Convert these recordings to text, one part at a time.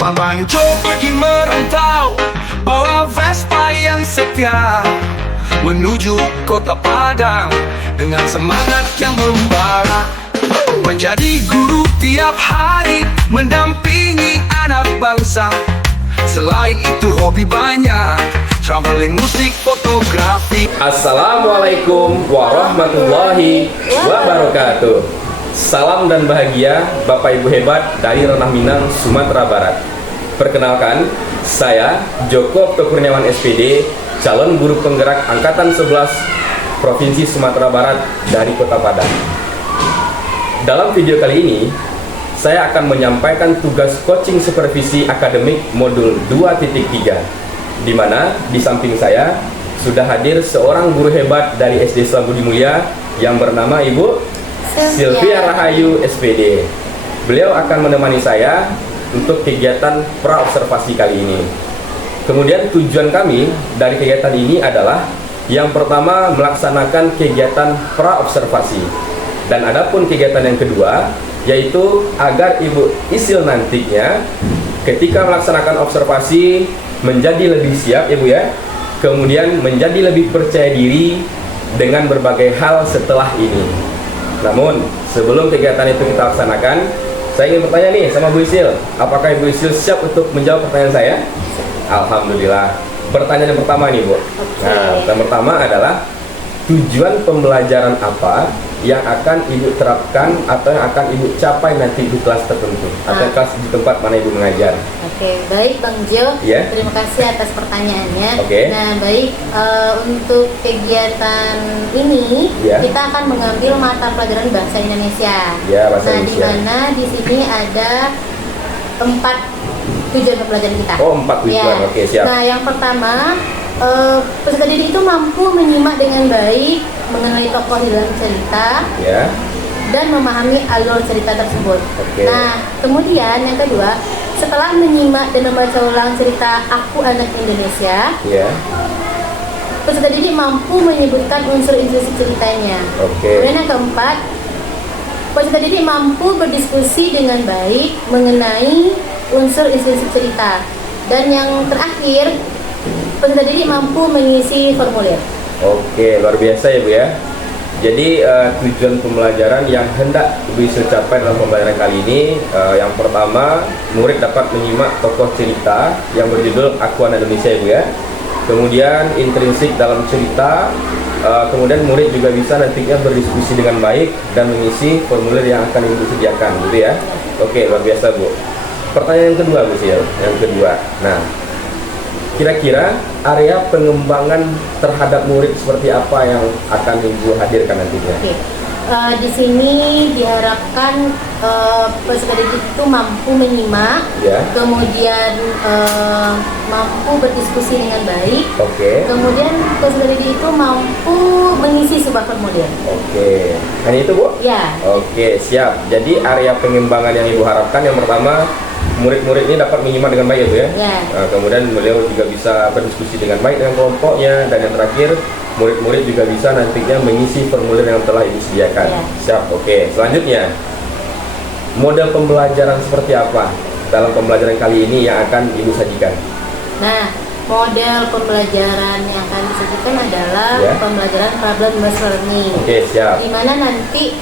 Pambanjo pergi merantau, bawa Vespa yang setia, menuju kota Padang dengan semangat yang membara. Menjadi guru tiap hari, mendampingi anak bangsa. Selain itu hobi banyak, traveling, musik, fotografi. Assalamualaikum warahmatullahi wabarakatuh. Salam dan bahagia Bapak Ibu hebat dari Ranah Minang, Sumatera Barat. Perkenalkan, saya Joko Kurniawan SPD, calon guru penggerak Angkatan 11 Provinsi Sumatera Barat dari Kota Padang. Dalam video kali ini, saya akan menyampaikan tugas coaching supervisi akademik modul 2.3, di mana di samping saya sudah hadir seorang guru hebat dari SD Islam Budi Mulia yang bernama Ibu Sylvia Rahayu SPD. Beliau akan menemani saya untuk kegiatan pra-observasi kali ini. Kemudian tujuan kami dari kegiatan ini adalah yang pertama melaksanakan kegiatan pra-observasi. Dan adapun kegiatan yang kedua yaitu agar Ibu Isil nantinya ketika melaksanakan observasi menjadi lebih siap Ibu ya. Kemudian menjadi lebih percaya diri dengan berbagai hal setelah ini. Namun sebelum kegiatan itu kita laksanakan, saya ingin bertanya nih sama Bu Isil, apakah Ibu Isil siap untuk menjawab pertanyaan saya? Alhamdulillah. Pertanyaan yang pertama nih Bu. Nah, yang pertama adalah tujuan pembelajaran apa yang akan Ibu terapkan atau yang akan Ibu capai nanti di kelas tertentu atau kelas di tempat mana Ibu mengajar? Oke, baik Bang Jo. Terima kasih atas pertanyaannya. Nah, baik, untuk kegiatan ini kita akan mengambil mata pelajaran bahasa Indonesia. Bahasa Indonesia. Di mana di sini ada 4 tujuan pembelajaran kita. Oh, 4 tujuan. Oke, siap. Nah, yang pertama, peserta didik itu mampu menyimak dengan baik, mengenali tokoh di dalam cerita, dan memahami alur cerita tersebut. Nah, kemudian yang kedua, setelah menyimak dan membaca ulang cerita Aku Anak Indonesia, peserta didik mampu menyebutkan unsur intuisi ceritanya. Kemudian yang keempat, peserta didik mampu berdiskusi dengan baik mengenai unsur intuisi cerita. Dan yang terakhir, peserta didik mampu mengisi formulir. Oke, luar biasa ya Bu ya. Jadi tujuan pembelajaran yang hendak Ibu Isil capai dalam pembelajaran kali ini, yang pertama, murid dapat menyimak tokoh cerita yang berjudul Aku Anak Indonesia ya Bu ya. Kemudian intrinsik dalam cerita, kemudian murid juga bisa nantinya berdiskusi dengan baik dan mengisi formulir yang akan Ibu sediakan gitu ya. Oke, luar biasa Bu. Pertanyaan yang kedua Bu Sil, yang kedua. Nah, kira-kira area pengembangan terhadap murid seperti apa yang akan Ibu hadirkan nantinya? Di sini diharapkan peserta didik itu mampu menyimak, kemudian mampu berdiskusi dengan baik, kemudian peserta didik itu mampu mengisi sebuah formulir. Hanya itu Bu? Oke, siap. Jadi area pengembangan yang Ibu harapkan yang pertama, murid-murid ini dapat menyimak dengan baik ya Bu ya? Nah, kemudian beliau juga bisa berdiskusi dengan baik dengan kelompoknya, dan yang terakhir murid-murid juga bisa nantinya mengisi formulir yang telah Ibu sediakan. Siap, oke. Selanjutnya, model pembelajaran seperti apa dalam pembelajaran kali ini yang akan Ibu sajikan? Nah, model pembelajaran yang akan disajikan adalah pembelajaran problem based learning. Siap. Di mana nanti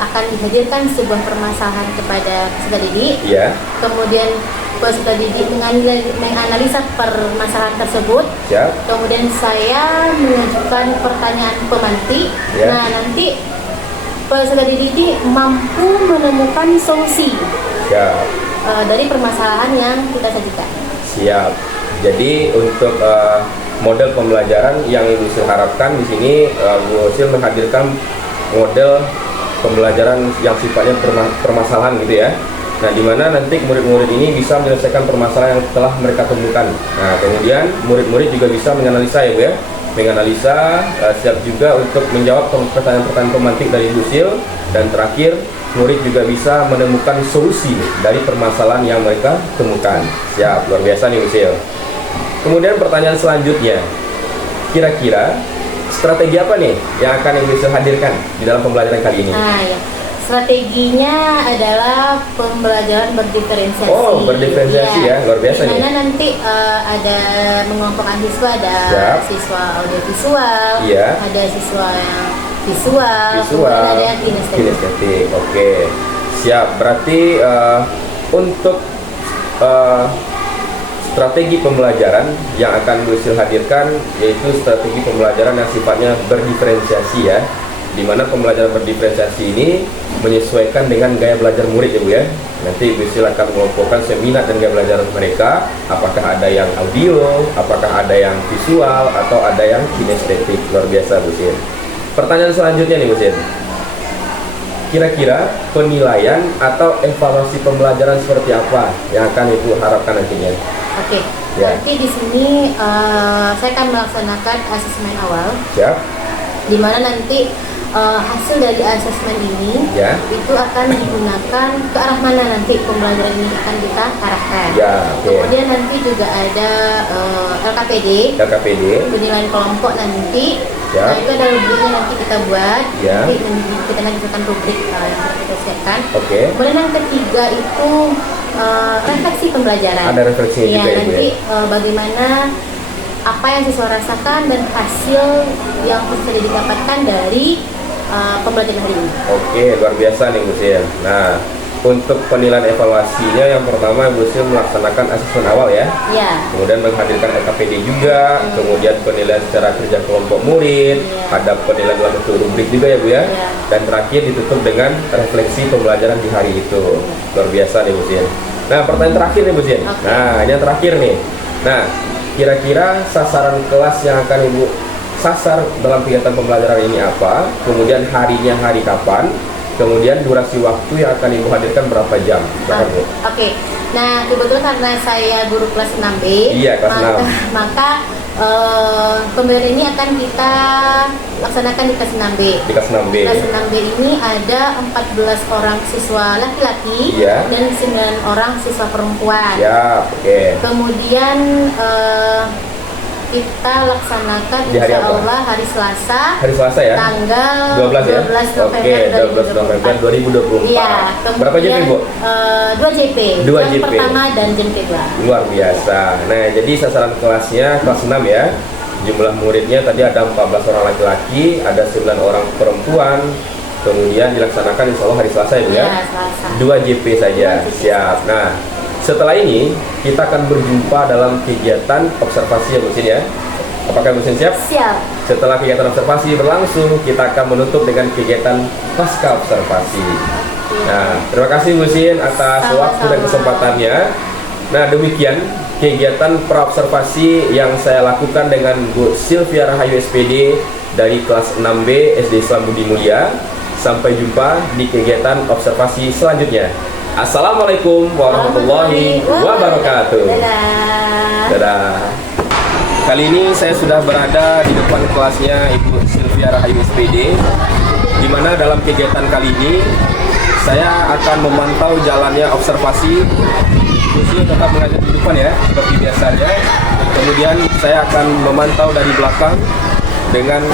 akan dihadirkan sebuah permasalahan kepada peserta didik. Kemudian peserta didik menganalisa permasalahan tersebut. Kemudian saya mengajukan pertanyaan pemantik. Nah, nanti peserta didik mampu menemukan solusi dari permasalahan yang kita sajikan. Siap. Jadi untuk model pembelajaran yang Ibu Sil harapkan di sini, Bu Sil menghadirkan model pembelajaran yang sifatnya permasalahan gitu ya. Nah, di mana nanti murid-murid ini bisa menyelesaikan permasalahan yang telah mereka temukan. Nah, kemudian murid-murid juga bisa menganalisa ya Bu ya. Menganalisa, siap juga untuk menjawab pertanyaan-pertanyaan pemantik dari Ibu Sil, dan terakhir murid juga bisa menemukan solusi dari permasalahan yang mereka temukan. Siap, luar biasa nih Bu Sil. Kemudian pertanyaan selanjutnya, kira-kira strategi apa nih yang akan Ibu Sil hadirkan di dalam pembelajaran kali ini? Strateginya adalah pembelajaran berdiferensiasi. Oh, berdiferensiasi ya, luar biasa nih. Dimana nanti ada mengelompokkan siswa, ada siswa audiovisual, ada siswa yang visual, kemudian ada yang kinestetik. Oke, siap. Berarti untuk strategi pembelajaran yang akan Bu Sil hadirkan yaitu strategi pembelajaran yang sifatnya berdiferensiasi ya, di mana pembelajaran berdiferensiasi ini menyesuaikan dengan gaya belajar murid ya Bu ya. Nanti Bu Sil akan mengelompokkan seminar dan gaya belajar mereka, apakah ada yang audio, apakah ada yang visual, atau ada yang kinestetik. Luar biasa Bu Sil. Pertanyaan selanjutnya nih Bu Sil, kira-kira penilaian atau evaluasi pembelajaran seperti apa yang akan Ibu harapkan nantinya? Oke, nanti di sini saya akan melaksanakan asesmen awal. Siap. Di mana nanti hasil dari asesmen ini itu akan digunakan ke arah mana nanti pembelajaran ini akan kita arahkan. Kemudian nanti juga ada LKPD, penilaian kelompok nanti. Nah, itu ada rubriknya nanti kita buat, nanti kita lanjutkan rubrik yang kita siapkan. Kemudian yang ketiga itu refleksi pembelajaran. Ada refleksi juga ya, nanti bagaimana apa yang siswa rasakan dan hasil yang bisa didapatkan dari pembelajaran hari ini. Oke, luar biasa nih Bu Sil. Nah, untuk penilaian evaluasinya yang pertama Bu Sil melaksanakan asesmen awal ya. Kemudian menghadirkan LKPD juga, kemudian penilaian secara kerja kelompok murid, ada penilaian dalam bentuk rubrik juga ya Bu ya. Dan terakhir ditutup dengan refleksi pembelajaran di hari itu. Luar biasa nih Bu Sil. Nah, pertanyaan terakhir nih Bu Sil. Nah, ini yang terakhir nih. Nah, kira-kira sasaran kelas yang akan Ibu sasar dalam kegiatan pembelajaran ini apa? Kemudian harinya hari kapan? Kemudian durasi waktu yang akan Ibu hadirkan berapa jam? Oke. Nah, kebetulan karena saya guru kelas 6B, maka pembelajaran ini akan kita laksanakan di kelas 6B. Di kelas 6B. Kelas 6B ini ada 14 orang siswa laki-laki dan 9 orang siswa perempuan. Kemudian kita laksanakan insya Allah hari Selasa. Hari Selasa ya? Tanggal 12 November 2024. Iya. Berapa JP Bu? 2 JP. Jam pertama dan jam kedua. Luar biasa. Nah, jadi sasaran kelasnya kelas 6 ya. Jumlah muridnya tadi ada 14 orang laki-laki, ada 9 orang perempuan. Kemudian dilaksanakan insya Allah hari Selasa ya Bu ya? 2 JP saja. Siap. Nah, setelah ini kita akan berjumpa dalam kegiatan observasi ya Bu Sin ya. Apakah Bu Sin siap? Siap. Setelah kegiatan observasi berlangsung, kita akan menutup dengan kegiatan pasca observasi. Nah, terima kasih Bu Sin atas waktu dan kesempatannya. Nah, demikian kegiatan praobservasi yang saya lakukan dengan Bu Sylvia Rahayu SPD dari kelas 6B SD Islam Budi Mulia. Sampai jumpa di kegiatan observasi selanjutnya. Assalamualaikum warahmatullahi wabarakatuh. Dadah. Kali ini saya sudah berada di depan kelasnya Ibu Sylvia Rahayu SPD, di mana dalam kegiatan kali ini saya akan memantau jalannya observasi. Khususnya tetap mengajar di depan ya, seperti biasanya. Kemudian saya akan memantau dari belakang dengan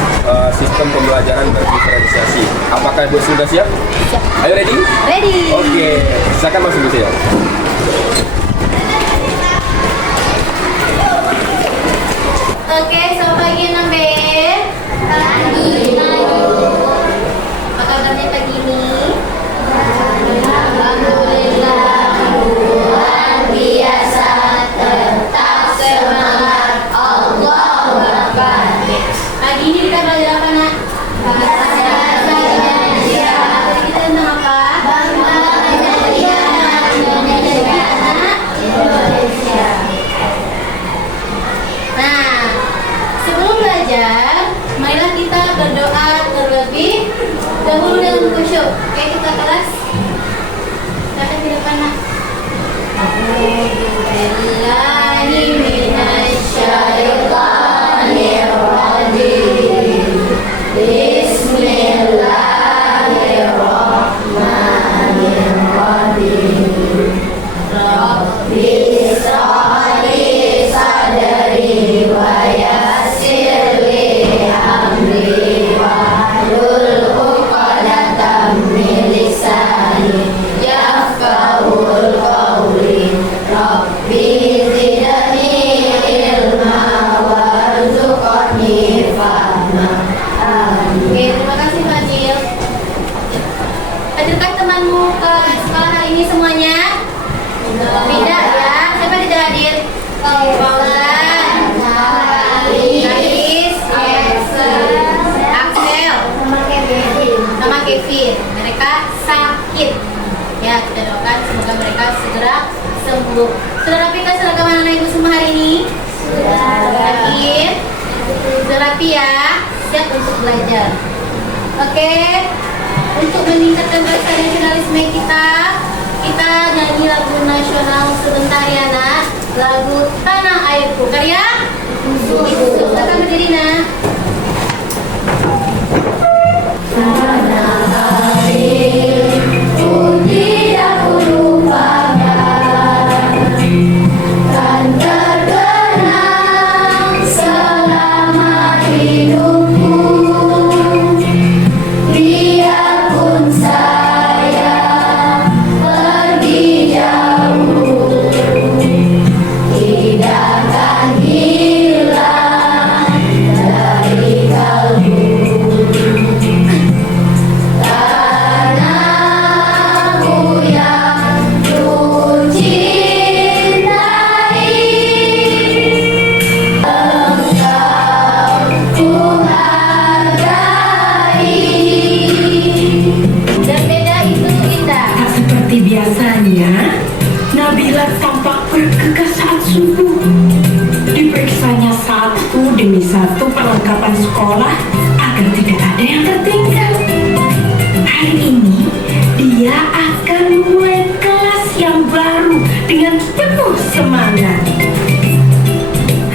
sistem pembelajaran berdiferensiasi. Apakah Ibu sudah siap? Siap. Ayo ready? Ready. Oke, silakan masuk Bu Sil. Oke, selamat pagi 6B. Pagi. Apa kabarnya pagi ini? Alhamdulillah. Luar biasa, tetap semangat. Allahu Akbar. Pagi ini kita belajar apa nak? Bahasa Indonesia. Kita tentang apa? Indonesia. Nah, sebelum belajar, marilah kita berdoa terlebih dahulu dengan khusyuk. Oke, kita kelas. Kita di depan nak. A'udzubillahi minasyaitonir rajim. Bismillahirrahmanirrahim. Rabbi israh li sadri wa yassir li amri wahlul 'uqdatam min lisani sembuh. Sudah rapi kan seragam anak ibu semua hari ini? Sudah rapi. Sudah rapi ya, siap untuk belajar. Oke, untuk meningkatkan rasa nasionalisme kita nyanyi lagu nasional sebentar ya nak. Lagu Tanah Airku, karya silakan berdiri nak. Tanah airku tidak kulupakan, kan terkenang selama hidupku. Biarpun saya pergi jauh, tidak akan hilang dari kalbu. Tanahku yang ku cintai, engkau ku hargai. Dan beda itu indah. Tak seperti biasanya, Nabila tampak bergegas saat subuh. Diperiksanya satu demi satu perlengkapan sekolah agar tidak ada yang tertinggal. Hari ini, dia akan mulai kelas yang baru dengan penuh semangat.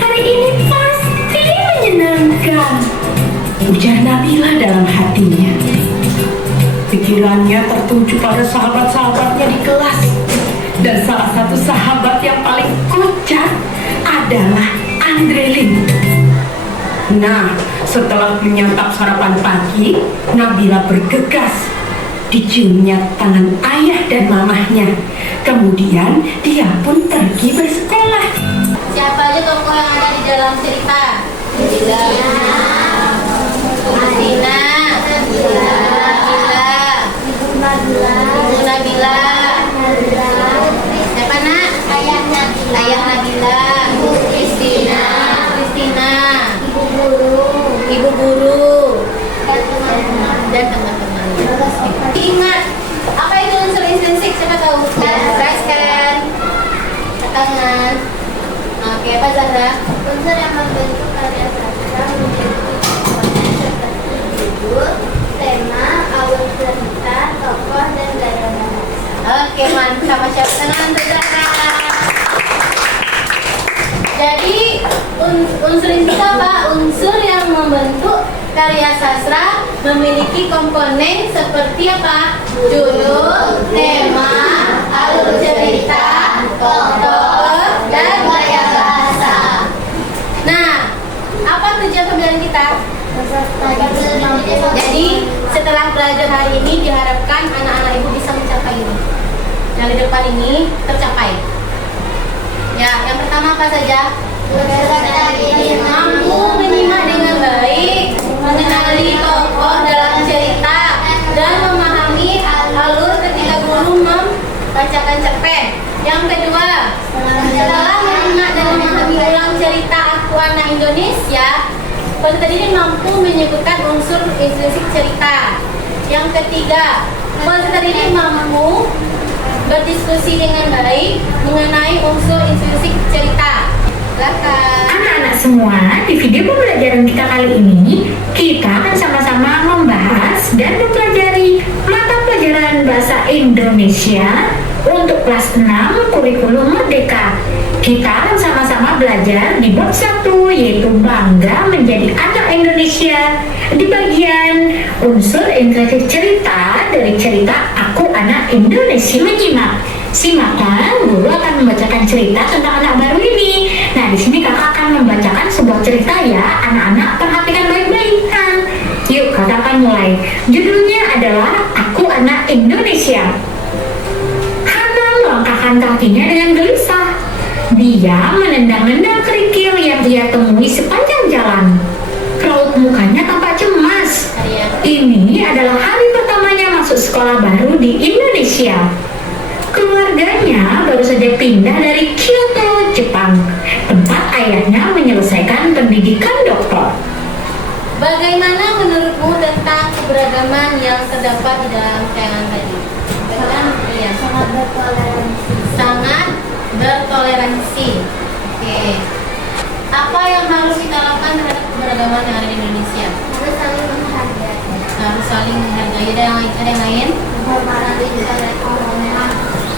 Hari ini pasti menyenangkan, ujar Nabila dalam hatinya. Pikirannya tertuju pada sahabat-sahabatnya di kelas. Dan salah satu sahabat yang paling kocak adalah Andrelin. Nah, setelah menyantap sarapan pagi, Nabila bergegas. Diciumnya tangan ayah dan mamahnya. Kemudian dia pun pergi bersekolah. Siapa aja tokoh yang ada di dalam cerita? Kristina, Ibu Nabila, siapa nak? Ayah Nabila, Kristina, Ibu Guru, dan teman-teman. Ingat, apa itu unsur intrinsik? Siapa tahu? Jelaskan. Tangan. Oke, apa Zahra? Unsur yang membentuk karya sastra menjadi komponen seperti judul, tema, alur cerita, tokoh, dan gaya bahasa. Oke, mantap. Masya Allah. Tangan untuk Zahra. Jadi, unsur itu apa? Unsur yang membentuk karya sastra memiliki komponen seperti apa? Judul, tema, alur cerita, tokoh, dan gaya bahasa. Nah, apa tujuan pembelajaran kita? Jadi, setelah belajar hari ini diharapkan anak-anak ibu bisa mencapai ini. Yang di depan ini tercapai. Ya, yang pertama apa saja? Mampu menyimak dengan baik, mengenali tokoh dalam cerita, dan memahami alur ketika guru membacakan cerpen. Yang kedua, setelah menyimak dan memahami ulang cerita Aku Anak Indonesia, peserta didik mampu menyebutkan unsur intrinsik cerita. Yang ketiga, peserta didik mampu berdiskusi dengan baik mengenai unsur intrinsik cerita. Silakan. Anak-anak semua, di video pembelajaran kita kali ini, kita akan sama-sama membahas dan mempelajari mata pelajaran bahasa Indonesia untuk kelas 6 kurikulum Merdeka. Kita akan sama-sama belajar di bab 1, yaitu bangga menjadi anak Indonesia, di bagian unsur intrinsik cerita dari cerita Aku Anak Indonesia. Menyimak. Simakan, guru akan membacakan cerita tentang anak baru ini. Nah, di sini kakak akan membacakan sebuah cerita ya, anak-anak perhatikan baik-baik kan. Yuk, kakak akan mulai. Judulnya adalah Aku Anak Indonesia. Hana melangkahkan kakinya dengan gelisah. Dia menendang-nendang kerikil yang dia temui sepanjang jalan. Raut mukanya tampak cemas. Ini adalah hari pertamanya masuk sekolah baru di Indonesia. Keluarganya baru saja pindah dari Kyoto, Jepang, tempat ayahnya menyelesaikan pendidikan doktor. Bagaimana menurutmu tentang keberagaman yang terdapat di dalam tayangan tadi? Iya. Sangat bertoleransi. Sangat bertoleransi. Oke. Apa yang harus kita lakukan terhadap keberagaman yang ada di Indonesia? Harus saling menghargai. Harus saling menghargai. Ada yang lain? Menghormati saling menghormati.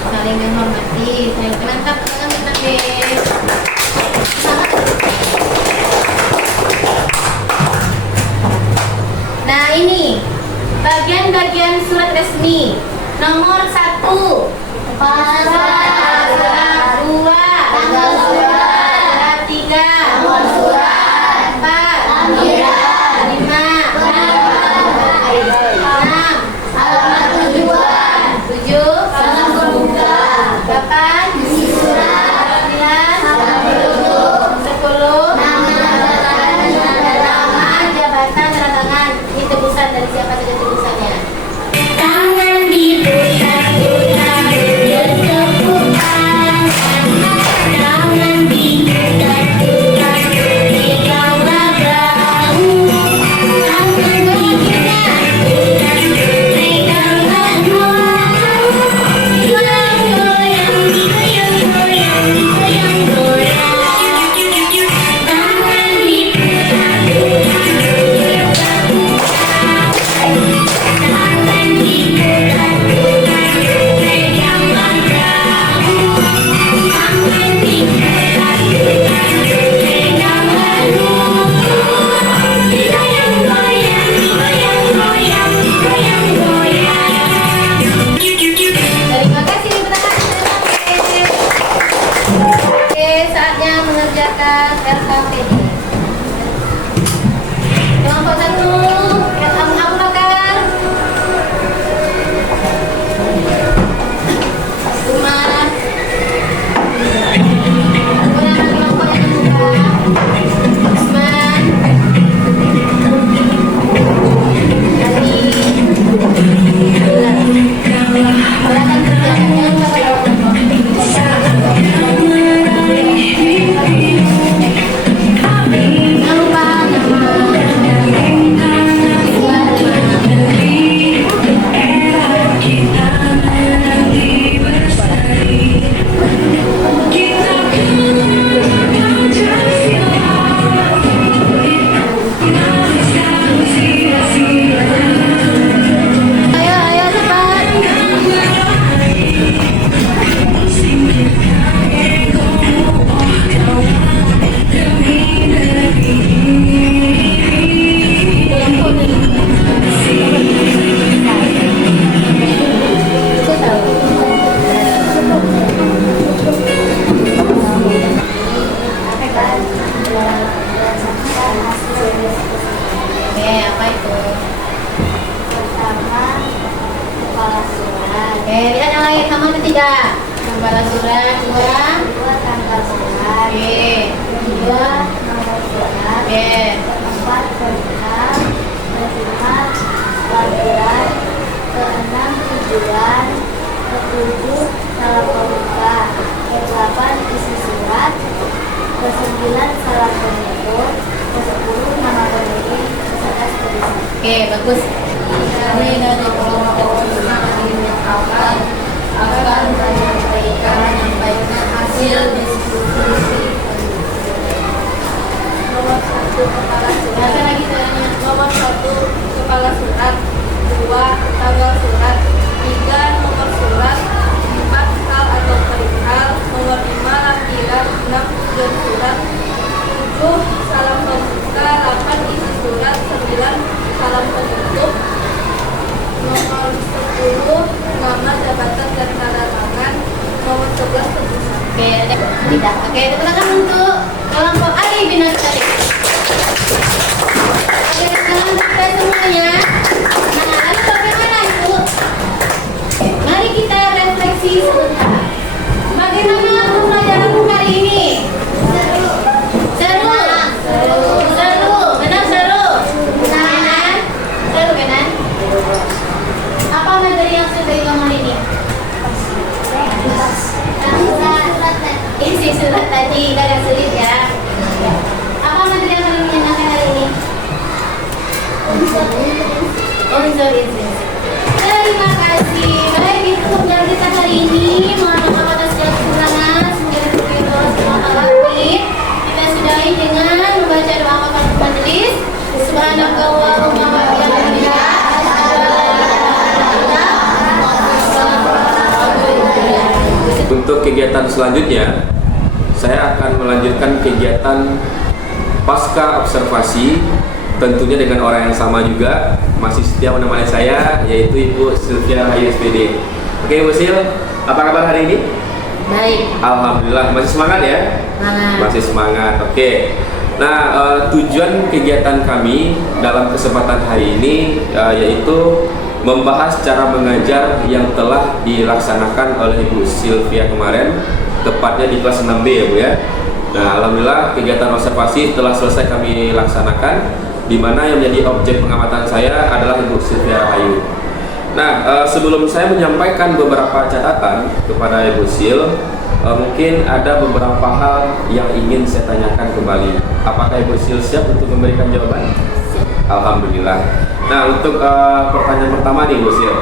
Saling menghormati. Mantap, tangan kita guys. Nah ini bagian-bagian surat resmi. Nomor 1 Surat. 2 Tanggal surat. 3 Nomor surat. 4 Lampiran. 5 6 Alamat tujuan. 7 Salam pembuka. 8 Isi surat. 9 Salam penutup. 10 Nama jabatan tanda tangan. Ini tebusan dari siapa saja tebusannya? Tangan diputar-putar, bertepuk tangan diputar-putar, dikawal bahu. Tangan diputar-putar, pegang bahu. Goyang-goyang, digoyang-goyang, digoyang-goyang. Tangan diputar-putar, tangan diputar-putar, pegang bahu. Tangan diputar-putar, pegang bahu. Digoyang-goyang, digoyang-goyang, digoyang-goyang. Terima kasih teman-teman. Oke, saatnya mengerjakan RKPD. Kelompok 1, Abu Bakar. Umar. Kemudian kelompok yang kedua, Usman. Ali. Silakan kerjakan Jangan lupa ayo ayo cepat. Oke, apa itu? Pertama, kepala surat. Oke, lihat yang lain sama atau tidak? Kepala surat 2. Kedua, tanggal surat. Oke. Kedua, nomor surat. Oke. Keempat, program. Kelima, lampiran. Keenam, tujuan. Ketujuh, salam pembuka. Kedelapan, isi surat. Kesembilan, salam penutup. Kesepuluh, nama pemilik. Kesebelas, tulisan. Oke, bagus. Kami dari kelompok 5 ini akan menyampaikan hasil diskusi. Nomor 1, kepala surat. Ada lagi tanya. Nomor 1, kepala surat. 2, tanggal surat. 3, nomor surat. 4, hal atau perihal. Nomor 5, lampiran. 6, tujuan surat. 7, salam pembuka. 8, isi surat. 9, salam penutup. Nomor 10, nama jabatan dan tanda tangan. Nomor 11, tebusan. Oke, ada tidak. Oke, tepuk tangan untuk kelompok Ali bin Abi Thalib. Oke, sekarang kita semuanya. Nah, lalu bagaimana itu? Oke, mari kita refleksi sebentar. Bagaimana pembelajaran hari ini? Seru. Benar seru. Benar. Seru benar. Apa materi yang sudah dipegang hari ini? Isi surat tadi, tidak yang sulit ya. Apa materi yang paling menyenangkan hari ini? Unsur intrinsik. Terima kasih. Baik, itu pembelajaran kita hari ini. Mohon maaf atas segala kekurangan. Semoga selanjutnya saya akan melanjutkan kegiatan pasca observasi, tentunya dengan orang yang sama juga, masih setia menemani saya, yaitu Ibu Sylvia Rahayu SPD. Oke Ibu Sil, apa kabar hari ini? Baik. Alhamdulillah, masih semangat ya? Semangat. Masih semangat, oke. Nah, tujuan kegiatan kami dalam kesempatan hari ini yaitu membahas cara mengajar yang telah dilaksanakan oleh Ibu Sylvia kemarin, tepatnya di kelas 6B ya Bu ya. Nah, alhamdulillah kegiatan observasi telah selesai kami laksanakan, di mana yang menjadi objek pengamatan saya adalah Ibu Sylvia Rahayu. Nah, sebelum saya menyampaikan beberapa catatan kepada Ibu Sil, mungkin ada beberapa hal yang ingin saya tanyakan kembali. Apakah Ibu Sil siap untuk memberikan jawaban? Alhamdulillah. Nah, untuk pertanyaan pertama nih Ibu Sil,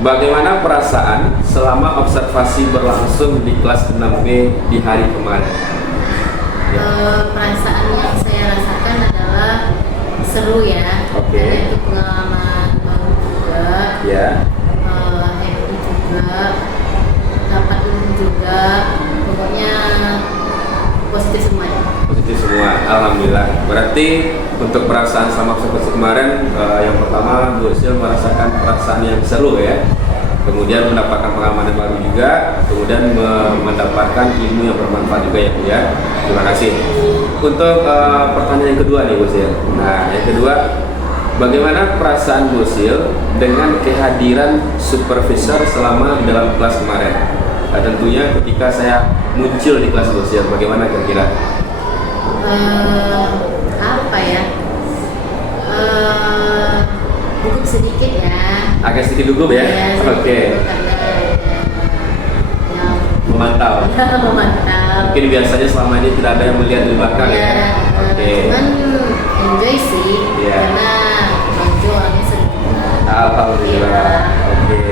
bagaimana perasaan selama observasi berlangsung di kelas 6B di hari kemarin? Perasaan yang saya rasakan adalah seru ya. Oke. Karena itu pengalaman baru juga. Ya. Happy juga, dapat ilmu juga. Pokoknya positif semuanya. Positif semua, alhamdulillah. Berarti untuk perasaan selama observasi kemarin, yang pertama Bu Sil merasakan perasaan yang seru ya. Kemudian mendapatkan pengalaman yang baru juga, kemudian mendapatkan ilmu yang bermanfaat juga ya Bu ya. Terima kasih. Untuk pertanyaan yang kedua nih Bu Sil. Nah, yang kedua, bagaimana perasaan Bu Sil dengan kehadiran supervisor selama di dalam kelas kemarin? Nah, tentunya ketika saya muncul di kelas Bu Sil, bagaimana kira-kira? Apa ya? Gugup sedikit ya. Agak sedikit gugup ya? Oke. Memantau. Memantau. Mungkin biasanya selama ini tidak ada yang melihat di belakang ya. Oke. Cuman enjoy sih, karena Bangjo orangnya seru. Alhamdulillah. Oke.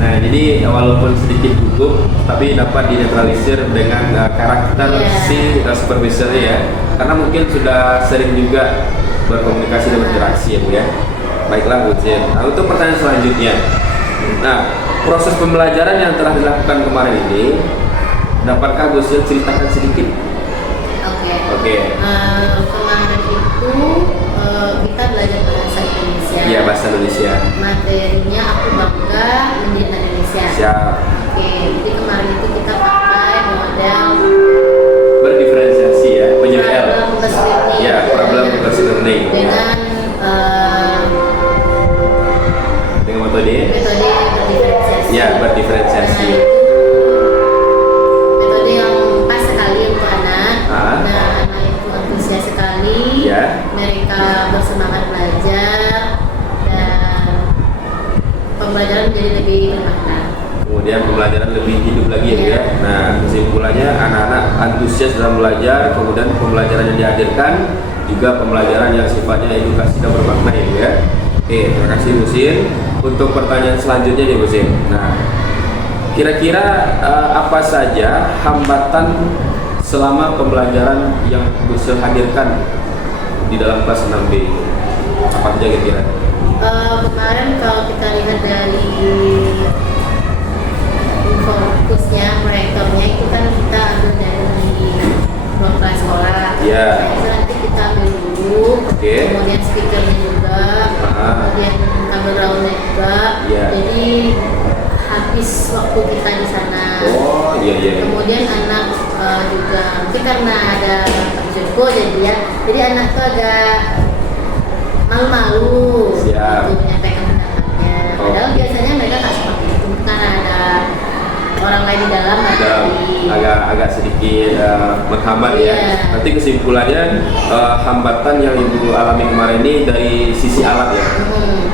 Nah, jadi walaupun sedikit gugup, tapi dapat dinetralisir dengan karakter si supervisornya ya. Karena mungkin sudah sering juga berkomunikasi dan berinteraksi ya Bu ya. Baiklah Bu Sil. Nah, untuk pertanyaan selanjutnya. Nah, proses pembelajaran yang telah dilakukan kemarin ini, dapatkah Bu Sil ceritakan sedikit? Oke. Kemarin itu kita belajar bahasa Indonesia. Iya, bahasa Indonesia. Materinya Aku Bangga Mendidik Indonesia. Siap. Oke, jadi kemarin itu kita pakai model berdiferensiasi ya, penyebab. Ya, problem focus learning. Dengan metode berdiferensiasi. Ya, berdiferensiasi. Metode yang pas sekali untuk anak. Nah, anak itu antusias sekali. Ya. Mereka bersemangat belajar dan pembelajaran menjadi lebih bermakna. Kemudian pembelajaran lebih hidup lagi ya. Nah, kesimpulannya anak-anak antusias dalam belajar, kemudian pembelajaran yang dihadirkan juga pembelajaran yang sifatnya edukasi dan bermakna ya. Oke, terima kasih Bu Sil. Untuk pertanyaan selanjutnya nih Bu Sil. Nah, kira-kira apa saja hambatan selama pembelajaran yang Bu Sil hadirkan di dalam kelas 6B? Apa saja kira-kira? Kemarin kalau kita lihat dari fokusnya, proyektornya itu kan kita ambil dari ruang kelas sekolah. Iya. Itu nanti kita ambil dulu. Kemudian speakernya juga, kemudian kabel groundnya juga. Jadi habis waktu kita di sana. Oh iya. Kemudian anak juga mungkin karena ada Pak Joko jadi anak tuh agak malu-malu untuk menyampaikan pendapatnya. Padahal biasanya mereka nggak seperti itu karena ada orang lain di dalam agak sedikit menghambat ya. Nanti kesimpulannya hambatan yang Ibu alami kemarin ini dari sisi alat ya.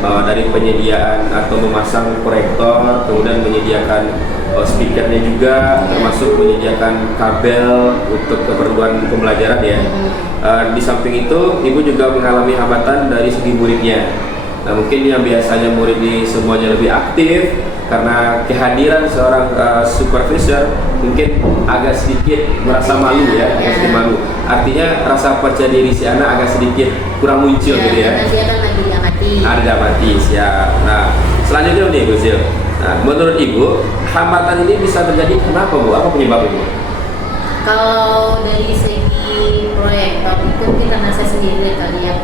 Dari penyediaan atau memasang proyektor, kemudian menyediakan speakernya juga, termasuk menyediakan kabel untuk keperluan pembelajaran ya. Di samping itu Ibu juga mengalami hambatan dari segi muridnya. Nah, mungkin yang biasanya murid ini semuanya lebih aktif, karena kehadiran seorang supervisor mungkin agak sedikit merasa malu ya, agak sedikit malu. Artinya rasa percaya diri si anak agak sedikit kurang muncul gitu ya. Karena dia kan lagi diamati. Ada diamati, siap. Nah, selanjutnya nih Bu Sil, Nah, menurut Ibu, hambatan ini bisa terjadi kenapa Bu? Apa penyebabnya Bu? Kalau dari segi proyektor itu mungkin karena saya sendiri kali ya,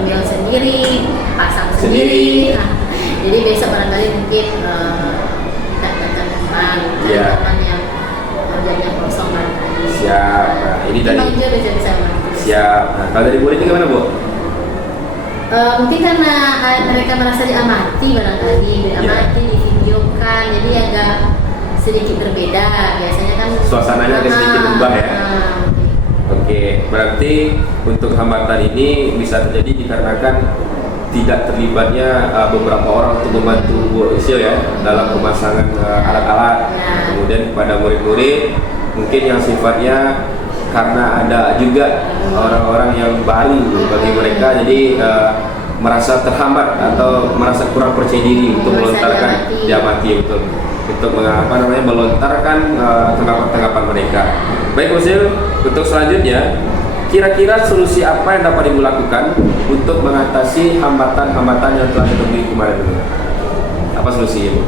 ambil sendiri, pasang sendiri. Nah, jadi besok barangkali mungkin katakan teman yang jadinya kosong barangkali. Siap. Nah, ini tadi. Bisa. Siap. Nah, kalau dari Bu ini gimana Bu? Mungkin karena mereka merasa diamati barangkali, divideokan, jadi agak sedikit berbeda. Biasanya kan suasananya agak sedikit berubah ya. Oke, berarti untuk hambatan ini bisa terjadi dikarenakan tidak terlibatnya beberapa orang untuk membantu Bu Isil ya dalam pemasangan alat-alat. Kemudian pada murid-murid mungkin yang sifatnya karena ada juga orang-orang yang baru bagi mereka, jadi merasa terhambat atau merasa kurang percaya diri untuk melontarkan diamati betul, untuk melontarkan tanggapan mereka. Baik Bu Isil, untuk selanjutnya kira-kira solusi apa yang dapat Ibu lakukan untuk mengatasi hambatan-hambatan yang telah ditemui kemarin dulu? Apa solusinya Bu?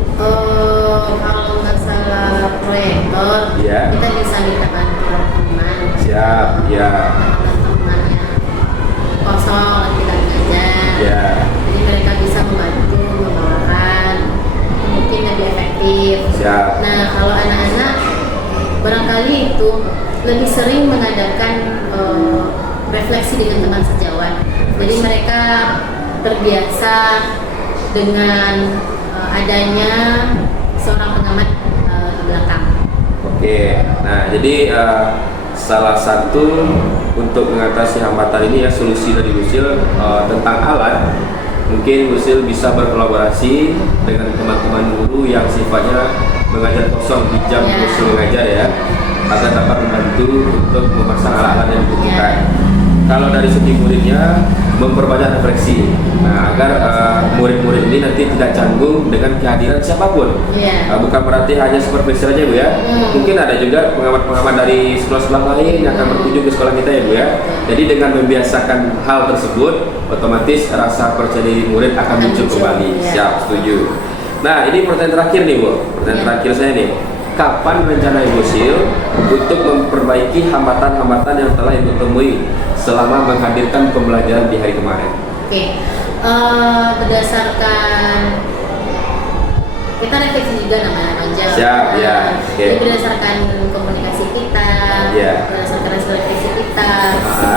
Kalau masalah proyektor, kita bisa minta bantuan teman. Siap, ya. Temannya kosong, tidak ngajar. Jadi mereka bisa membantu membawakan, mungkin lebih efektif. Siap. Nah, kalau anak-anak barangkali itu lebih sering mengadakan refleksi dengan teman sejawat. Jadi mereka terbiasa dengan adanya seorang pengamat di belakang. Oke, nah jadi salah satu untuk mengatasi hambatan ini ya solusi dari Bu Isil tentang alat, mungkin Bu Isil bisa berkolaborasi dengan teman-teman guru yang sifatnya mengajar kosong di jam Bu Isil mengajar ya, agar dapat membantu untuk memasang alat-alat yang dibutuhkan. Kalau dari segi muridnya memperbanyak refleksi, nah agar murid-murid ini nanti tidak canggung dengan kehadiran siapapun. Bukan berarti hanya supervisor saja Bu ya. Mungkin ada juga pengamat-pengamat dari sekolah-sekolah lain yang akan berkunjung ke sekolah kita ya Bu ya. Jadi dengan membiasakan hal tersebut, otomatis rasa percaya diri murid akan muncul kembali. Siap, setuju. Nah ini pertanyaan terakhir nih Bu, pertanyaan terakhir saya nih. Kapan rencana Ibu Isil untuk memperbaiki hambatan-hambatan yang telah Ibu temui selama menghadirkan pembelajaran di hari kemarin? Oke, berdasarkan kita refleksi juga namanya Manja. Siap, ya. Jadi berdasarkan komunikasi kita, berdasarkan hasil refleksi kita,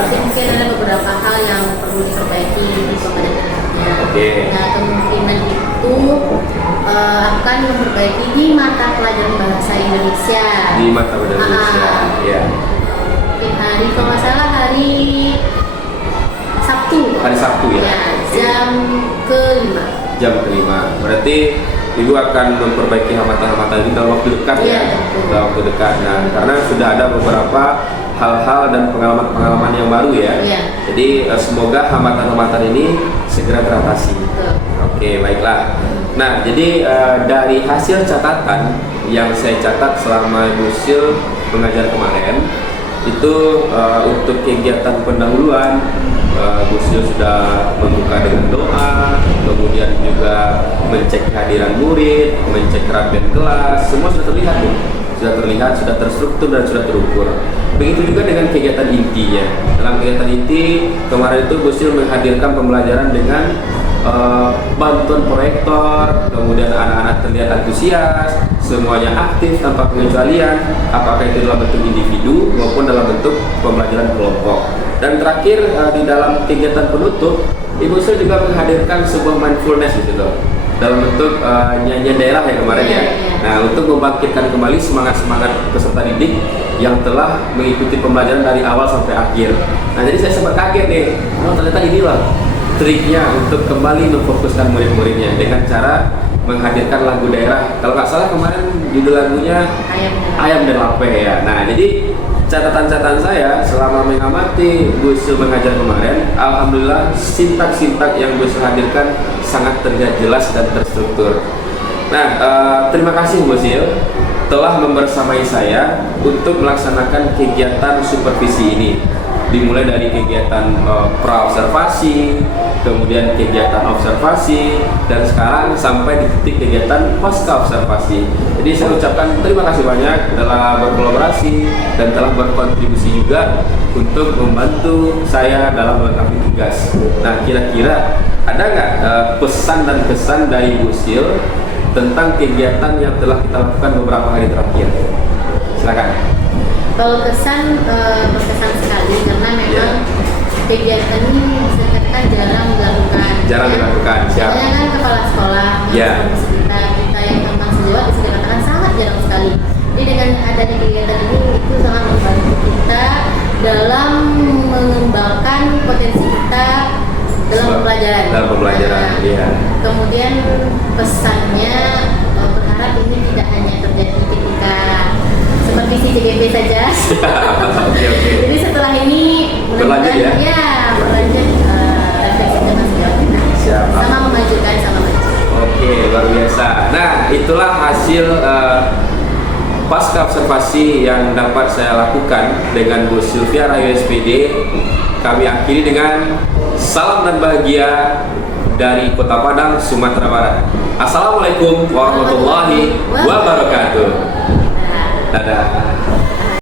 mungkin ada beberapa hal yang perlu diperbaiki di pembelajarannya. Nah, kemungkinan itu akan memperbaiki di mata pelajaran bahasa Indonesia. Di mata pelajaran Indonesia, ya. Hari kalau nggak salah hari Sabtu. Hari Sabtu ya. Jam ke-5. Jam ke-5. Berarti Ibu akan memperbaiki hambatan-hambatan ini dalam waktu dekat ya. Dalam waktu dekat. Nah, karena sudah ada beberapa hal-hal dan pengalaman-pengalaman yang baru ya. Jadi semoga hambatan-hambatan ini segera teratasi. Oke, baiklah. Nah, jadi dari hasil catatan yang saya catat selama Ibu Isil mengajar kemarin, itu untuk kegiatan pendahuluan Bu Isil sudah membuka dengan doa, kemudian juga mencek kehadiran murid, mencek kerapian kelas, semua sudah terlihat Bu. Sudah terlihat, sudah terstruktur dan sudah terukur. Begitu juga dengan kegiatan intinya. Dalam kegiatan inti kemarin itu Bu Isil menghadirkan pembelajaran dengan bantuan proyektor, kemudian anak-anak terlihat antusias, semuanya aktif tanpa pengecualian, apakah itu dalam bentuk individu maupun dalam bentuk pembelajaran kelompok. Dan terakhir di dalam kegiatan penutup, Ibu Isil juga menghadirkan sebuah mindfulness gitu dalam bentuk nyanyian daerah ya kemarin ya. Nah, untuk membangkitkan kembali semangat-semangat peserta didik yang telah mengikuti pembelajaran dari awal sampai akhir. Nah, jadi saya sempat kaget nih, ternyata inilah triknya untuk kembali memfokuskan murid-muridnya dengan cara menghadirkan lagu daerah. Kalau nggak salah kemarin judul lagunya Ayam dan Lape ya. Nah, jadi catatan-catatan saya selama mengamati Bu Isil mengajar kemarin, alhamdulillah sintak-sintak yang Bu Isil hadirkan sangat terlihat jelas dan terstruktur. Nah, terima kasih Bu Isil telah membersamai saya untuk melaksanakan kegiatan supervisi ini. Dimulai dari kegiatan praobservasi, kemudian kegiatan observasi, dan sekarang sampai di titik kegiatan pasca observasi. Jadi saya ucapkan terima kasih banyak telah berkolaborasi dan telah berkontribusi juga untuk membantu saya dalam melengkapi tugas. Nah, kira-kira ada nggak pesan dan kesan dari Bu Sil tentang kegiatan yang telah kita lakukan beberapa hari terakhir? Silakan. Kalau kesan, berkesan sekali karena memang kegiatan ini bisa dikatakan jarang dilakukan. Jarang dilakukan, siap. Biasanya kan kepala sekolah, kita yang tentang sejawat bisa dikatakan sangat jarang sekali. Jadi dengan adanya kegiatan ini itu sangat membantu kita dalam mengembangkan potensi kita dalam pembelajaran. Dalam pembelajaran, iya. Kemudian pesannya berharap ini tidak hanya terjadi ketika supervisi CGP saja. Oke. Jadi setelah ini berlanjut ya? Berlanjut refleksi sama sejauh kita. Sama memajukan sama maju. Oke, luar biasa. Nah, itulah hasil pasca observasi yang dapat saya lakukan dengan Bu Sylvia Rahayu SPD. Kami akhiri dengan salam dan bahagia dari Kota Padang, Sumatera Barat. Assalamualaikum warahmatullahi wabarakatuh. Dadah.